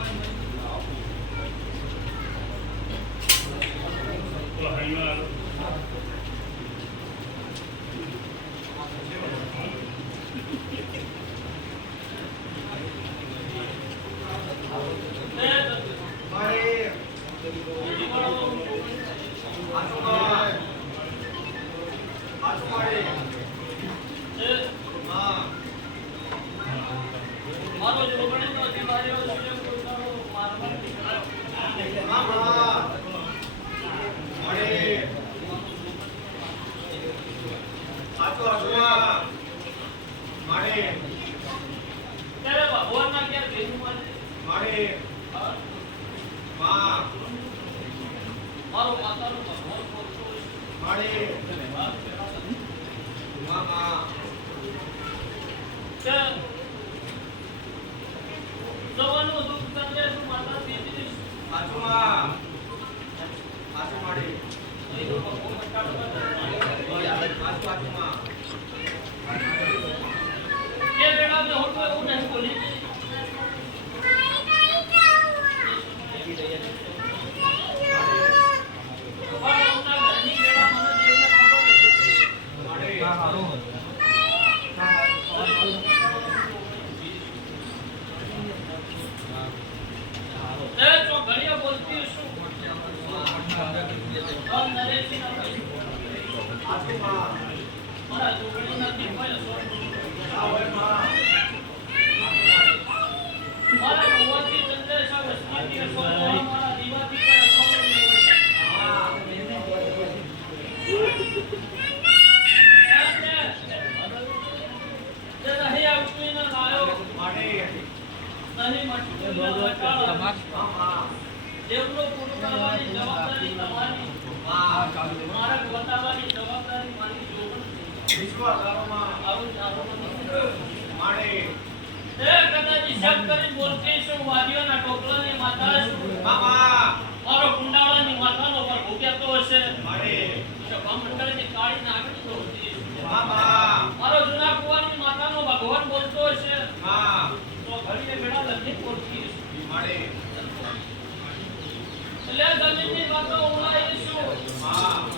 Gracias. Thank uh you. -huh. મારે મા મારો માતાનો બહુ બહુ મારે ਆਦੇਵਾ ਮਰਾ ਗੋਗੋਨਾ ਕੇ ਕੋਈ ਅਸਰ ਨਹੀਂ ਆਉਏ ਮਰਾ ਮੋਤੀ ਜਿੰਦਰੇ ਸਾ ਮਸਤੀ ਨੀ ਰੋਣਾ ਮਰਾ ਦੀਵਾ ਦੀ ਕੋਈ ਖੋਣ ਨਹੀਂ ਆਹ ਇਹਨੇ ਕੋਈ ਕੋਈ ਨਹੀਂ છે જો આરામોમાં આવું આરામોમાં નથી કયો મારે તે કદાજી સબ કરી બોલ કે સો વાદિયાના ટોકલાની માતાજી બાબા ઓરોુંુંડાવાળીની માતાનો ઉપર ભૂખેતો હોય છે મારે તો બામંતરેની કારી ના આવીતો હોતી છે બાબા ઓરો જૂના કુવાની માતાનો ભગવાન બોલતો હોય છે હા તો ઘડીએ મેળા લખે ઓર થી મારે અલ્યા જમીનની માતા હું લઈશ હા